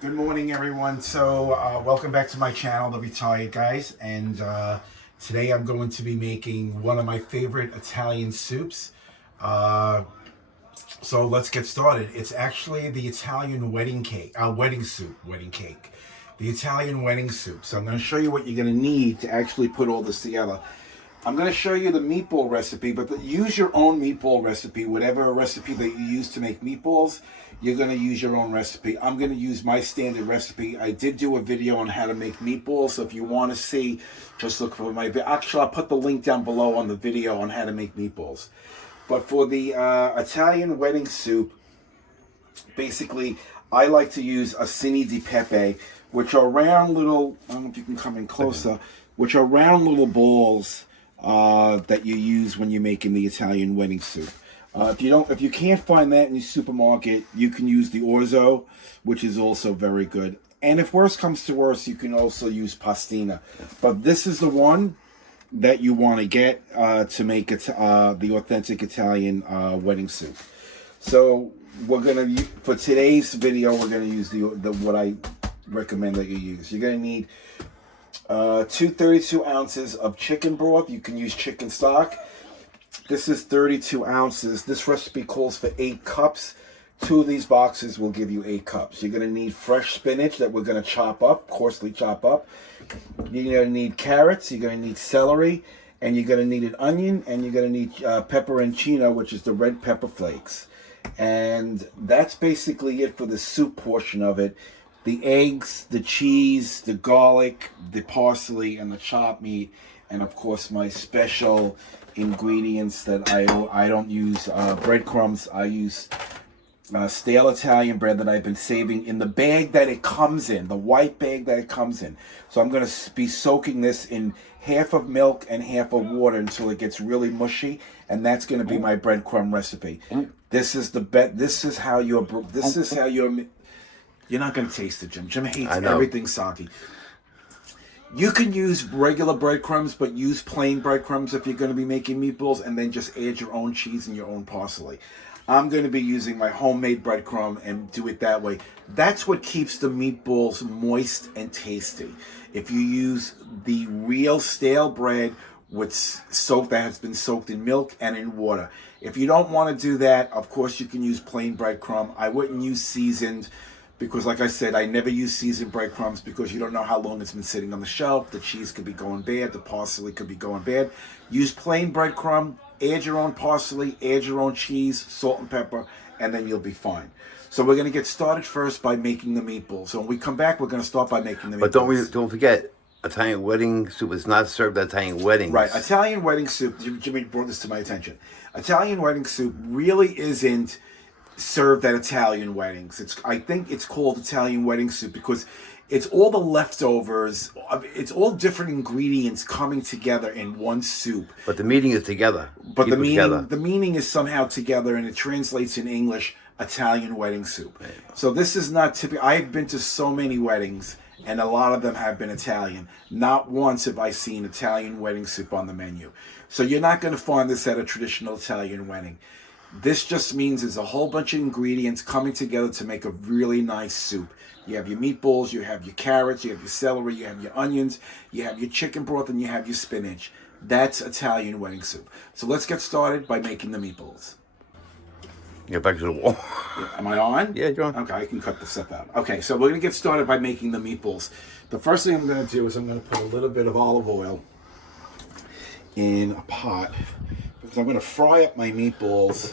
Good morning, everyone. So, welcome back to my channel, The Retired Guys. And today I'm going to be making one of my favorite Italian soups. Uh, so let's get started. It's actually the Italian wedding cake, wedding cake. The Italian wedding soup. So I'm going to show you what you're going to need to actually put all this together. I'm going to show you the meatball recipe, but use your own meatball recipe. Whatever recipe that you use to make meatballs, you're going to use your own recipe. I'm going to use my standard recipe. I did do a video on how to make meatballs, so if you want to see, just look for my video. Actually, I'll put the link down below on the video on how to make meatballs. But for the Italian wedding soup, basically, I like to use acini di pepe, which are round little, I don't know if you can come in closer, which are round little balls that you use when you're making the Italian wedding soup. If you can't find that in the supermarket, you can use the orzo, which is also very good. And if worse comes to worse, you can also use pastina. But this is the one that you want to get to make it the authentic Italian wedding soup. So for today's video, we're gonna use the what I recommend that you use. You're gonna need 32 ounces of chicken broth. You can use chicken stock. This is 32 ounces. This recipe calls for 8 cups. 2 of these boxes will give you 8 cups. You're going to need fresh spinach that we're going to chop up, coarsely chop up. You're going to need carrots. You're going to need celery. And you're going to need an onion. And you're going to need pepperoncino, which is the red pepper flakes. And that's basically it for the soup portion of it. The eggs, the cheese, the garlic, the parsley, and the chopped meat, and of course my special ingredients that I don't use breadcrumbs. I use stale Italian bread that I've been saving in the bag that it comes in, the white bag that it comes in. So I'm going to be soaking this in half of milk and half of water until it gets really mushy, and that's going to be my breadcrumb recipe. This is how you're not going to taste it, Jim. Jim hates everything soggy. You can use regular breadcrumbs, but use plain breadcrumbs if you're going to be making meatballs, and then just add your own cheese and your own parsley. I'm going to be using my homemade breadcrumb and do it that way. That's what keeps the meatballs moist and tasty. If you use the real stale bread that has been soaked in milk and in water. If you don't want to do that, of course you can use plain breadcrumb. I wouldn't use seasoned, because like I said, I never use seasoned breadcrumbs because you don't know how long it's been sitting on the shelf. The cheese could be going bad. The parsley could be going bad. Use plain breadcrumb. Add your own parsley. Add your own cheese, salt and pepper, and then you'll be fine. So we're going to get started first by making the meatballs. So when we come back, we're going to start by making the meatballs. But don't forget, Italian wedding soup is not served at Italian weddings. Right, Italian wedding soup. Jimmy brought this to my attention. Italian wedding soup really isn't served at Italian weddings. I think it's called Italian wedding soup because it's all the leftovers. It's all different ingredients coming together in one soup. But the meaning is together. But the meaning is somehow together, and it translates in English Italian wedding soup. Right. So this is not typical. I've been to so many weddings, and a lot of them have been Italian. Not once have I seen Italian wedding soup on the menu. So you're not going to find this at a traditional Italian wedding. This just means there's a whole bunch of ingredients coming together to make a really nice soup. You have your meatballs, you have your carrots, you have your celery, you have your onions, you have your chicken broth, and you have your spinach. That's Italian wedding soup. So let's get started by making the meatballs. Get back to the wall. Am I on? Yeah, you're on. Okay, I can cut this stuff out. Okay, so we're going to get started by making the meatballs. The first thing I'm going to do is I'm going to put a little bit of olive oil in a pot, because I'm going to fry up my meatballs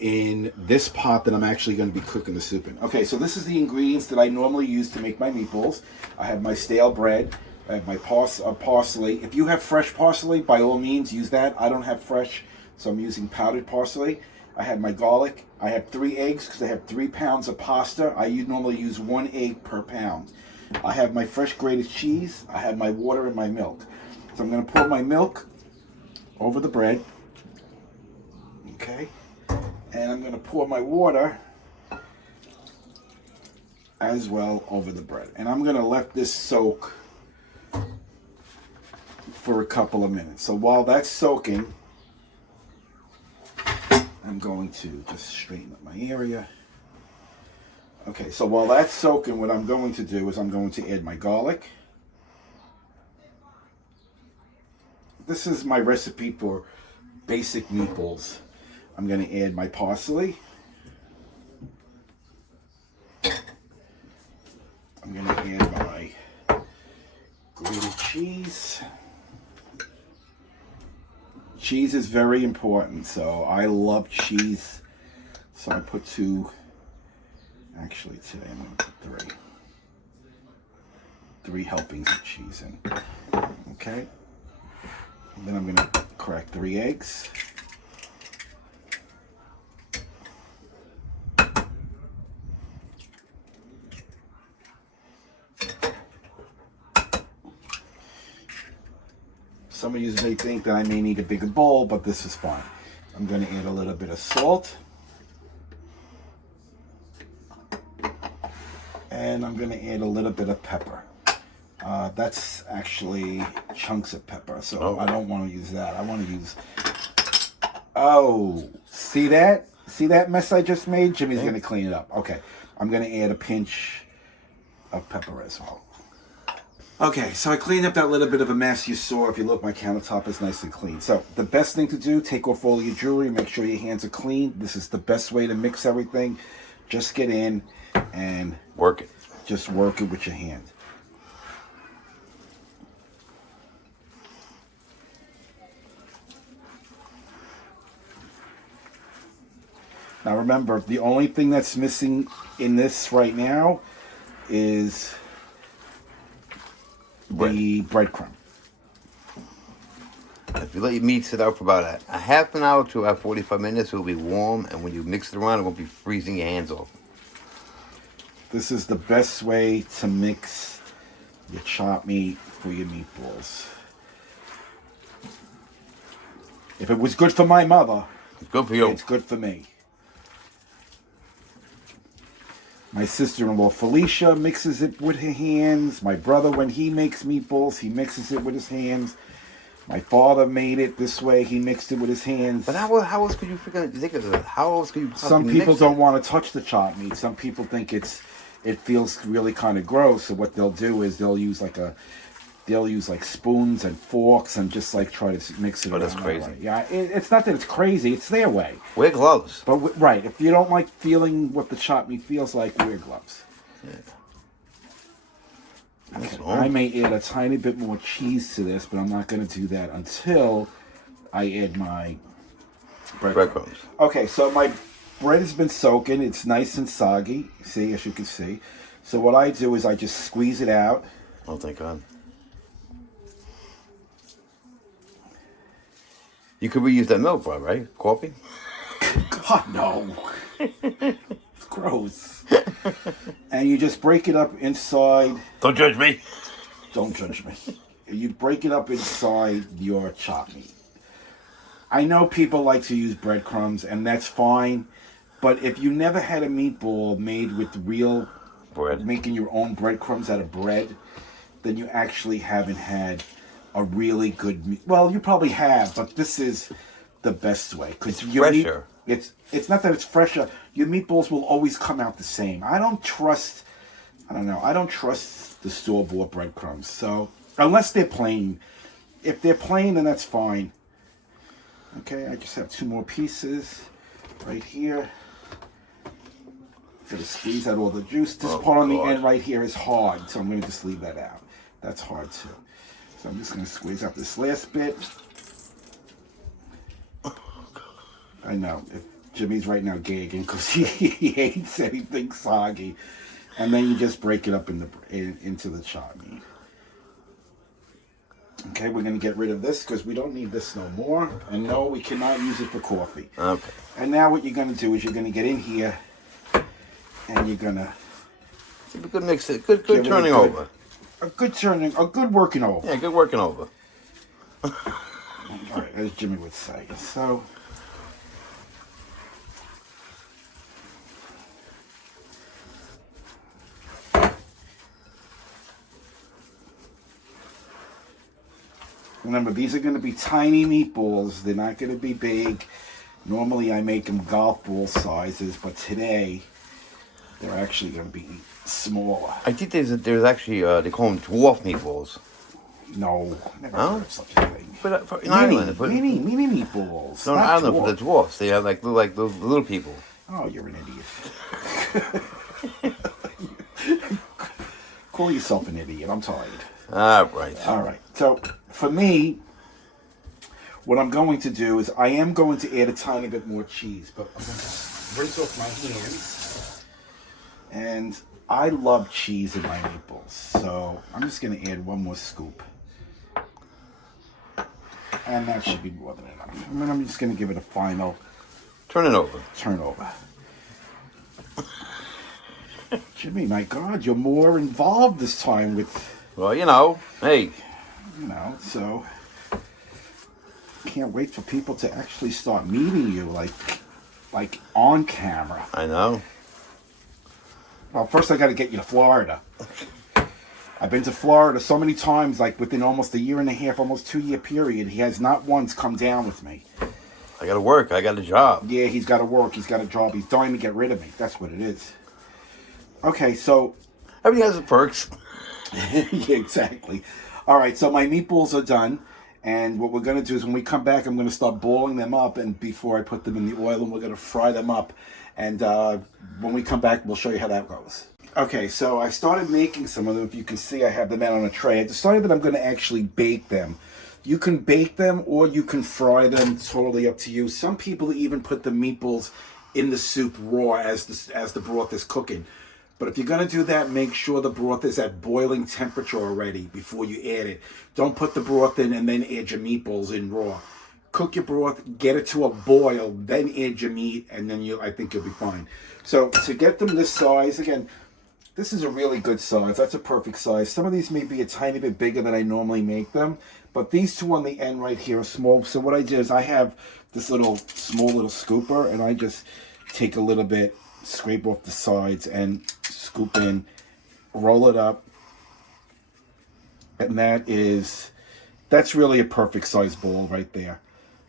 in this pot that I'm actually going to be cooking the soup in. Okay, so this is the ingredients that I normally use to make my meatballs. I have my stale bread. I have my parsley. If you have fresh parsley, by all means, use that. I don't have fresh, so I'm using powdered parsley. I have my garlic. I have 3 eggs because I have 3 pounds of pasta. I normally use 1 egg per pound. I have my fresh grated cheese. I have my water and my milk. So I'm going to pour my milk over the bread. Okay. And I'm going to pour my water as well over the bread. And I'm going to let this soak for a couple of minutes. So while that's soaking, I'm going to just straighten up my area. Okay, so while that's soaking, what I'm going to do is I'm going to add my garlic. This is my recipe for basic meatballs. I'm going to add my parsley. I'm going to add my grated cheese. Cheese is very important, so I love cheese. So I put 2, actually today I'm going to put 3 helpings of cheese in. Okay. And then I'm going to crack 3 eggs. Some of you may think that I may need a bigger bowl, but this is fine. I'm going to add a little bit of salt. And I'm going to add a little bit of pepper. That's actually chunks of pepper, so I don't want to use that. I want to use... Oh, see that? See that mess I just made? Jimmy's going to clean it up. Okay, I'm going to add a pinch of pepper as well. Okay, so I cleaned up that little bit of a mess you saw. If you look, my countertop is nice and clean. So the best thing to do, take off all your jewelry, make sure your hands are clean. This is the best way to mix everything. Just get in and work it. Just work it with your hand. Now remember, the only thing that's missing in this right now is the breadcrumb. If you let your meat sit out for about a half an hour to about 45 minutes, it'll be warm, and when you mix it around, it won't be freezing your hands off. This is the best way to mix your chopped meat for your meatballs. If it was good for my mother, it's good for you. It's good for me. My sister-in-law Felicia mixes it with her hands. My brother, when he makes meatballs, he mixes it with his hands. My father made it this way. He mixed it with his hands. But how else could you think of it? How else could you? Some people don't want to touch the chopped meat. Some people think it feels really kind of gross. So what they'll do is they'll use like spoons and forks and just like try to mix it. But that's crazy. Yeah, it's not that it's crazy. It's their way. Wear gloves. But right, if you don't like feeling what the chopped meat feels like, wear gloves. Yeah. Okay. I may add a tiny bit more cheese to this, but I'm not going to do that until I add my breadcrumbs. Okay, so my bread has been soaking. It's nice and soggy. See, as you can see. So what I do is I just squeeze it out. Oh, thank God. You could reuse that milk bar, right? Coffee? God, no. It's gross. And you just break it up inside. Don't judge me. Don't judge me. You break it up inside your chopped meat. I know people like to use breadcrumbs, and that's fine. But if you never had a meatball made with real bread, making your own breadcrumbs out of bread, then you actually haven't had a really good well, you probably have, but this is the best way because fresher. It's not that it's fresher. Your meatballs will always come out the same. I don't trust the store-bought breadcrumbs. So unless they're plain, if they're plain, then that's fine. Okay, I just have 2 more pieces right here. Gotta squeeze out all the juice. This part on the end right here is hard, so I'm gonna just leave that out. That's hard too. So I'm just going to squeeze out this last bit. I know. If Jimmy's right now gagging because he hates anything soggy. And then you just break it up into the chopped meat. Okay, we're going to get rid of this because we don't need this no more. And no, we cannot use it for coffee. Okay. And now what you're going to do is you're going to get in here and you're going to... It's a good mix. Good turning over. A good working over. Yeah, good working over. All right, as Jimmy would say. So, remember, these are going to be tiny meatballs. They're not going to be big. Normally, I make them golf ball sizes, but today they're actually going to be smaller. I think there's actually they call them dwarf meatballs. No, never Huh? heard of such a thing. But in Mini, Ireland, but mini meatballs. no, in not Ireland dwarf. for the dwarfs, they have like those little people. Oh, you're an idiot. Call yourself an idiot. I'm tired. Right. All right. So for me, what I'm going to do is I am going to add a tiny bit more cheese, but I'm going to rinse off my hands. And I love cheese in my meatballs, so I'm just going to add one more scoop. And that should be more than enough. And then I'm just going to give it a final Turn it over. turnover. Jimmy, my God, you're more involved this time with, Well, hey, so can't wait for people to actually start meeting you, like on camera. I know. Well, first I got to get you to Florida. I've been to Florida so many times, like within almost a year and a half, almost 2-year period. He has not once come down with me. I got to work. I got a job. Yeah, he's got to work. He's got a job. He's dying to get rid of me. That's what it is. Okay, so Everything has its perks. yeah, exactly. All right, so my meatballs are done. And what we're going to do is when we come back, I'm going to start boiling them up. And before I put them in the oil, and we're going to fry them up. And when we come back, we'll show you how that goes. Okay, so I started making some of them. If you can see, I have them out on a tray. I decided that I'm going to actually bake them. You can bake them or you can fry them. Totally up to you. Some people even put the meatballs in the soup raw as the broth is cooking. But if you're going to do that, make sure the broth is at boiling temperature already before you add it. Don't put the broth in and then add your meatballs in raw. Cook your broth, get it to a boil, then add your meat, and then I think you'll be fine. So to get them this size, again, this is a really good size. That's a perfect size. Some of these may be a tiny bit bigger than I normally make them, but these two on the end right here are small. So what I did is I have this small little scooper, and I just take a little bit, scrape off the sides, and scoop in, roll it up, and that's really a perfect size bowl right there.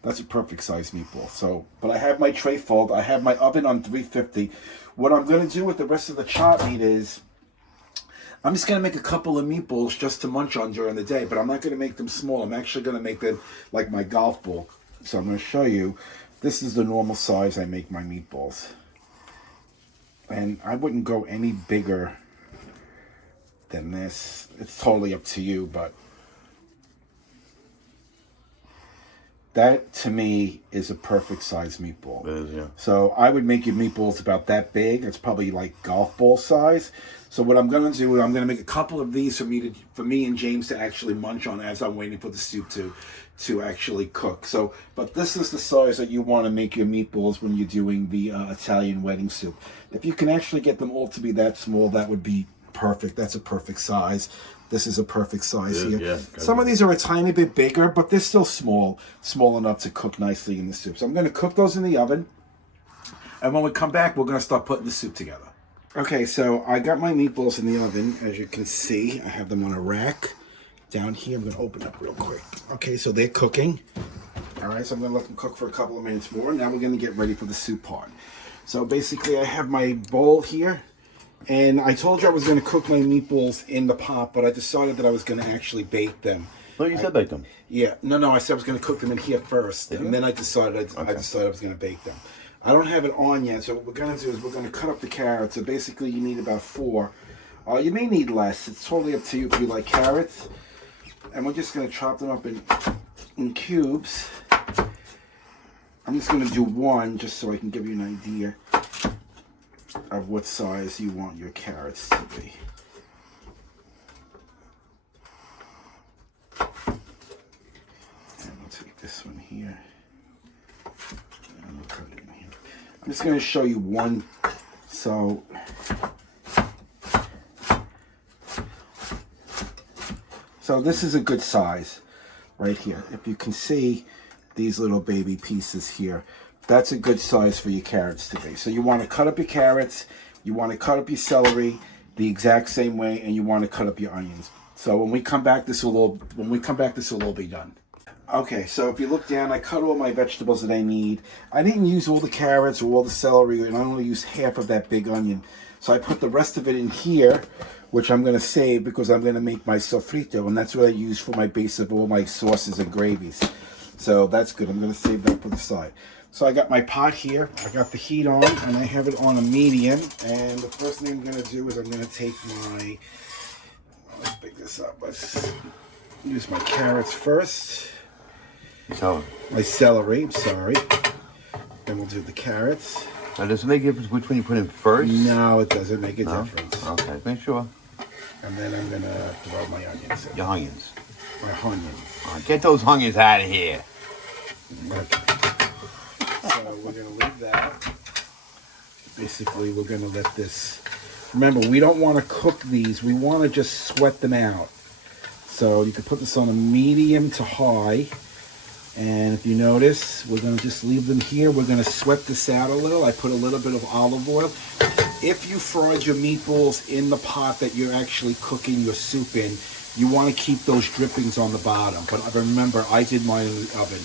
That's a perfect size meatball. So, but I have my tray full. I have my oven on 350. What I'm going to do with the rest of the chop meat is I'm just going to make a couple of meatballs just to munch on during the day, but I'm not going to make them small. I'm actually going to make them like my golf ball. So I'm going to show you. This is the normal size I make my meatballs. And I wouldn't go any bigger than this. It's totally up to you, but that to me is a perfect size meatball. It is, yeah. So I would make your meatballs about that big. It's probably like golf ball size. So what I'm going to do is I'm going to make a couple of these for me and James to actually munch on as I'm waiting for the soup to actually cook. So, but this is the size that you want to make your meatballs when you're doing the Italian wedding soup. If you can actually get them all to be that small, that would be perfect. That's a perfect size. This is a perfect size here. Yeah, some of these are a tiny bit bigger, but they're still small enough to cook nicely in the soup. So I'm going to cook those in the oven. And when we come back, we're going to start putting the soup together. Okay, so I got my meatballs in the oven. As you can see, I have them on a rack. Down here, I'm going to open up real quick. Okay, so they're cooking. All right, so I'm going to let them cook for a couple of minutes more. Now we're going to get ready for the soup part. So basically, I have my bowl here. And I told you I was going to cook my meatballs in the pot, but I decided that I was going to actually bake them. No, you said bake them. Yeah, no, I said I was going to cook them in here first, and then I decided I was going to bake them. I don't have it on yet, so what we're going to do is we're going to cut up the carrots. So basically, you need about 4. You may need less. It's totally up to you if you like carrots. And we're just going to chop them up in cubes. I'm just going to do 1 just so I can give you an idea of what size you want your carrots to be. And we'll take this one here. And we'll cut it in here. I'm just going to show you one. So this is a good size right here. If you can see these little baby pieces here, that's a good size for your carrots to be. So you want to cut up your carrots, you want to cut up your celery the exact same way, and you want to cut up your onions. So when we come back, this will all be done. Okay, so if you look down, I cut all my vegetables that I need. I didn't use all the carrots or all the celery, and I only used half of that big onion. So I put the rest of it in here, which I'm going to save because I'm going to make my sofrito, and that's what I use for my base of all my sauces and gravies. So that's good. I'm going to save that for the side. So I got my pot here. I got the heat on, and I have it on a medium. And the first thing I'm going to do is I'm going to take my... Let's pick this up. Let's use my carrots first. So, My celery, sorry. Then we'll do the carrots. now does it make a difference which one you put in first? No, it doesn't make a No? difference. Okay, make sure. And then I'm going to throw my onions in. Your onions. My onions. Get those onions out of here. Okay. So we're going to leave that. Basically, we're going to let this... Remember, we don't want to cook these. We want to just sweat them out. So you can put this on a medium to high. And if you notice, we're going to just leave them here. We're going to sweat this out a little. I put a little bit of olive oil. If you fried your meatballs in the pot that you're actually cooking your soup in, you want to keep those drippings on the bottom. But remember, I did mine in the oven.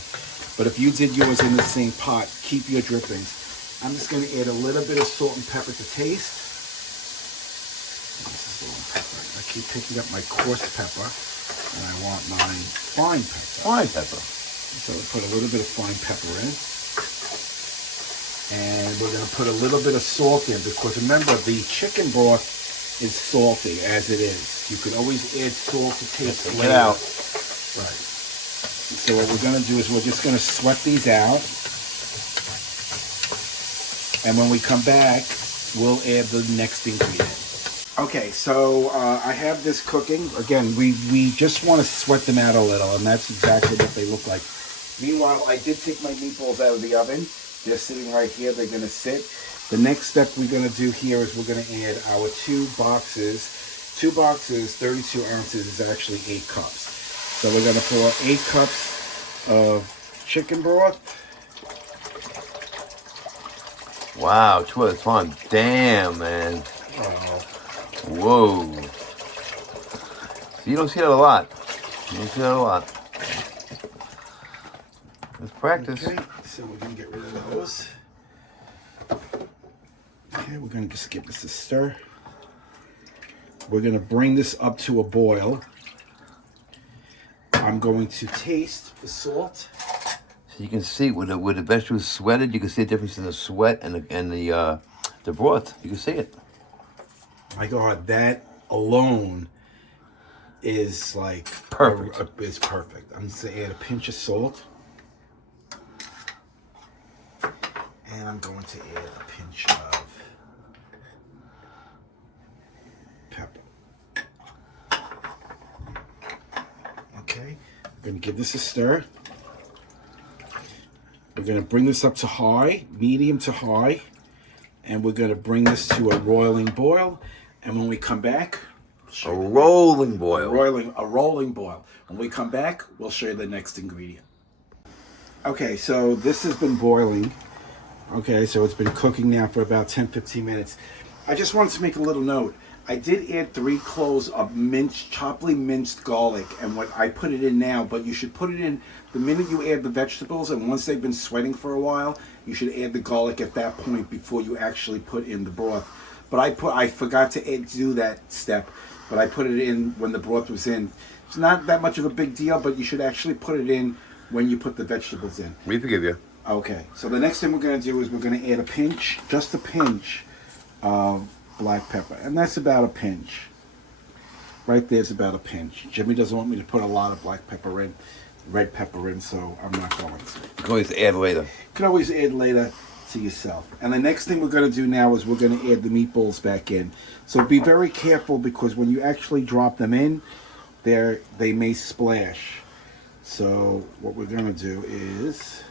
But if you did yours in the same pot, keep your drippings. I'm just going to add a little bit of salt and pepper to taste. This is salt and pepper. I keep picking up my coarse pepper, and I want my fine pepper. Fine pepper. So we put a little bit of fine pepper in. And we're going to put a little bit of salt in because remember, the chicken broth is salty as it is. You can always add salt to taste Take flavor. it out. Right. So what we're going to do is we're just going to sweat these out. And when we come back, we'll add the next ingredient. Okay, so I have this cooking. Again, we just want to sweat them out a little, and that's exactly what they look like. Meanwhile, I did take my meatballs out of the oven. They're sitting right here. They're going to sit. The next step we're going to do here is we're going to add our 2 boxes. 2 boxes, 32 ounces is actually 8 cups. So we're going to pour 8 cups of chicken broth. Wow, 2 at a time. Damn, man. Whoa. You don't see that a lot. You don't see that a lot. Let's practice. Okay, so we're going to get rid of those. Okay, we're going to just give this a stir. We're going to bring this up to a boil. I'm going to taste the salt. So you can see when the vegetables sweated, you can see the difference in the sweat and the broth. You can see it. My God, that alone is like Perfect. Is perfect. I'm just gonna add a pinch of salt, and I'm going to add a pinch of pepper. Okay, I'm going to give this a stir. We're going to bring this up to high, medium to high, and we're going to bring this to a roiling boil. And when we come back, A rolling boil. a rolling boil. When we come back, we'll show you the next ingredient. Okay, so this has been boiling. Okay, so it's been cooking now for about 10-15 minutes. I just wanted to make a little note. I did add 3 cloves of chopped minced garlic, and what I put it in now, but you should put it in the minute you add the vegetables, and once they've been sweating for a while, you should add the garlic at that point before you actually put in the broth. But I forgot to do that step, but I put it in when the broth was in. It's not that much of a big deal, but you should actually put it in when you put the vegetables in. We forgive you. Okay, so the next thing we're going to do is we're going to add a pinch, just a pinch of black pepper. And that's about a pinch. Right there's about a pinch. Jimmy doesn't want me to put a lot of black pepper in, red pepper in, so I'm not going to. You can always add later. You can always add later to yourself. And the next thing we're going to do now is we're going to add the meatballs back in. So be very careful because when you actually drop them in, they may splash. So what we're going to do is...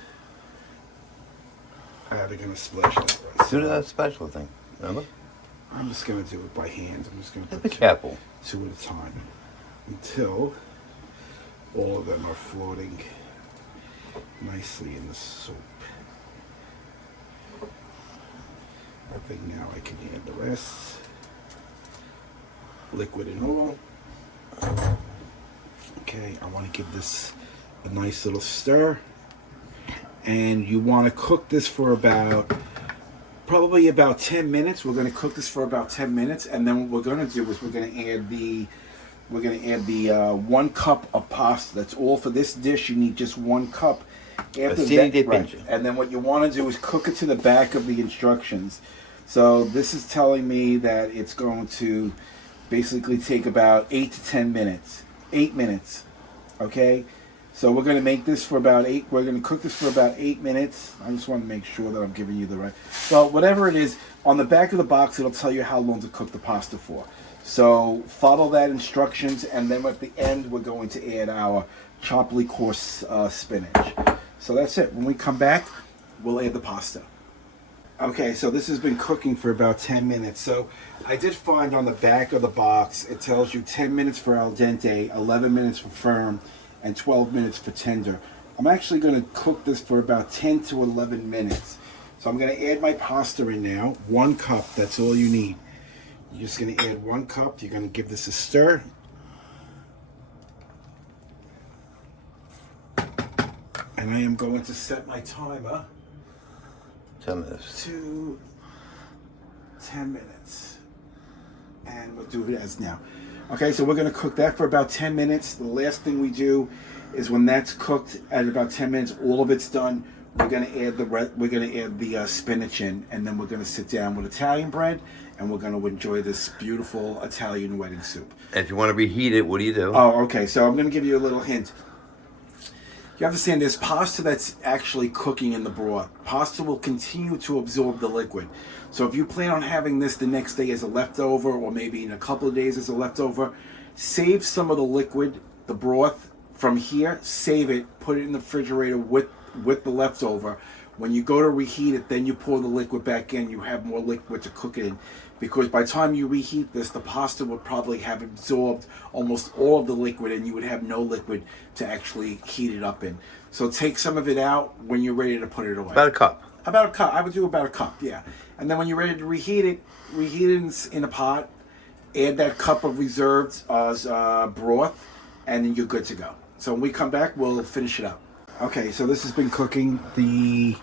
they're going to splash that way. Do that special thing. Remember? I'm just going to do it by hand. I'm just going to Be put careful. 2 at a time until all of them are floating nicely in the soup. I think now I can add the rest. Liquid and oil. Okay, I want to give this a nice little stir. And you want to cook this for about probably about 10 minutes. We're going to cook this for about 10 minutes, and then what we're going to do is we're going to add the 1 cup of pasta. That's all for this dish. You need just 1 cup. After that, right. And then what you want to do is cook it to the back of the instructions. So this is telling me that it's going to basically take about 8 to 10 minutes. 8 minutes. Okay? So we're going to make this for about 8. We're going to cook this for about 8 minutes. I just want to make sure that I'm giving you the right. Well, whatever it is, on the back of the box, it'll tell you how long to cook the pasta for. So follow that instructions, and then at the end, we're going to add our chopped coarse spinach. So that's it. When we come back, we'll add the pasta. Okay, so this has been cooking for about 10 minutes. So I did find on the back of the box, it tells you 10 minutes for al dente, 11 minutes for firm, and 12 minutes for tender. I'm actually going to cook this for about 10 to 11 minutes. So I'm going to add my pasta in now. 1 cup, that's all you need. You're just going to add 1 cup. You're going to give this a stir. And I am going to set my timer 10 minutes. To 10 minutes. And we'll do it as now. Okay, so we're going to cook that for about 10 minutes. The last thing we do is when that's cooked at about 10 minutes, all of it's done, we're going to add the spinach in, and then we're going to sit down with Italian bread, and we're going to enjoy this beautiful Italian wedding soup. If you want to reheat it, what do you do? Oh, okay. So I'm going to give you a little hint. You understand there's pasta that's actually cooking in the broth. Pasta will continue to absorb the liquid. So if you plan on having this the next day as a leftover, or maybe in a couple of days as a leftover, save some of the liquid, the broth from here, save it, put it in the refrigerator with the leftover. When you go to reheat it, then you pour the liquid back in, you have more liquid to cook it in. Because by the time you reheat this, the pasta would probably have absorbed almost all of the liquid, and you would have no liquid to actually heat it up in. So take some of it out when you're ready to put it away. About a cup. About a cup. I would do about a cup, yeah. And then when you're ready to reheat it in a pot, add that cup of reserved broth, and then you're good to go. So when we come back, we'll finish it up. Okay, so this has been cooking. The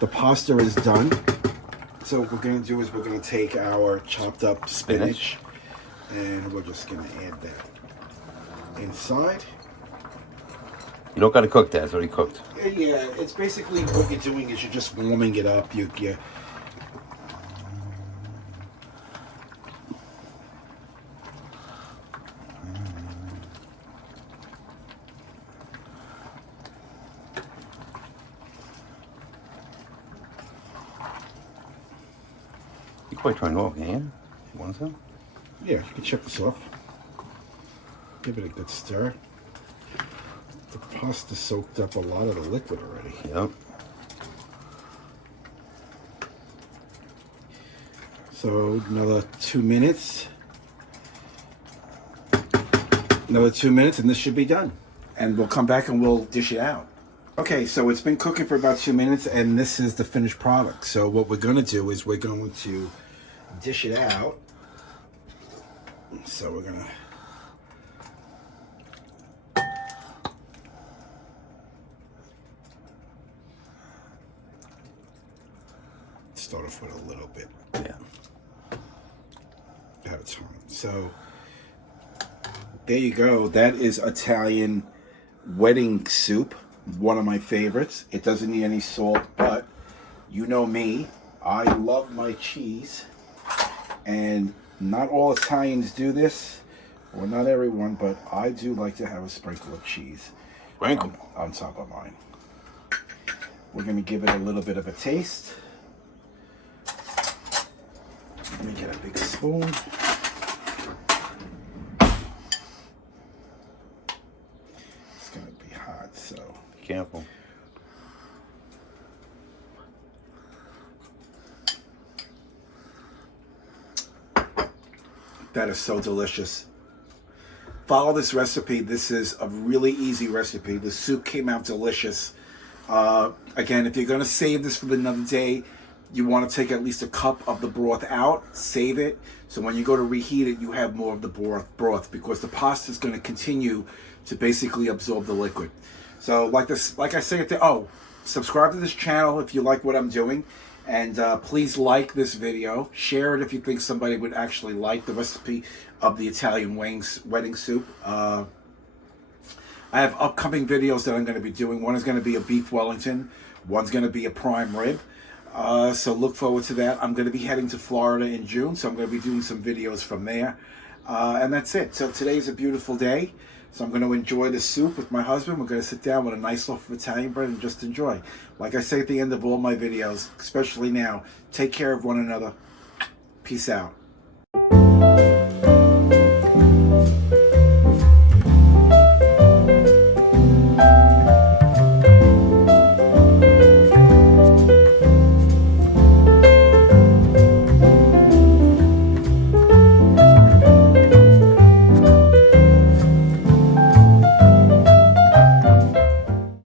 pasta is done. So what we're going to do is we're going to take our chopped up spinach, and we're just going to add that inside. You don't got to cook that. It's already cooked. Yeah, it's basically what you're doing is you're just warming it up. You You quite turn it off, can you? You want some? Yeah, you can check this off. Give it a good stir. The pasta soaked up a lot of the liquid already. Yep. So another 2 minutes. Another 2 minutes, and this should be done. And we'll come back and we'll dish it out. Okay, so it's been cooking for about 2 minutes, and this is the finished product. So what we're going to do is we're going to dish it out. So we're going to start off with a little bit. Yeah. At a time. So there you go. That is Italian wedding soup. One of my favorites. It doesn't need any salt, but you know me. I love my cheese. And not all Italians do this, or not everyone, but I do like to have a sprinkle of cheese on top of mine. We're going to give it a little bit of a taste. Let me get a big spoon. It's going to be hot, so... Careful. That is so delicious. Follow this recipe. This is a really easy recipe. The soup came out delicious. Again, if you're going to save this for another day, you want to take at least a cup of the broth out, save it, so when you go to reheat it, you have more of the broth because the pasta is going to continue to basically absorb the liquid. So like I say, subscribe to this channel if you like what I'm doing, And please like this video. Share it if you think somebody would actually like the recipe of the Italian wedding soup. I have upcoming videos that I'm going to be doing. One is going to be a beef Wellington. One's going to be a prime rib. So look forward to that. I'm going to be heading to Florida in June, so I'm going to be doing some videos from there. And that's it. So today's a beautiful day. So I'm going to enjoy the soup with my husband. We're going to sit down with a nice loaf of Italian bread and just enjoy. Like I say at the end of all my videos, especially now, take care of one another. Peace out.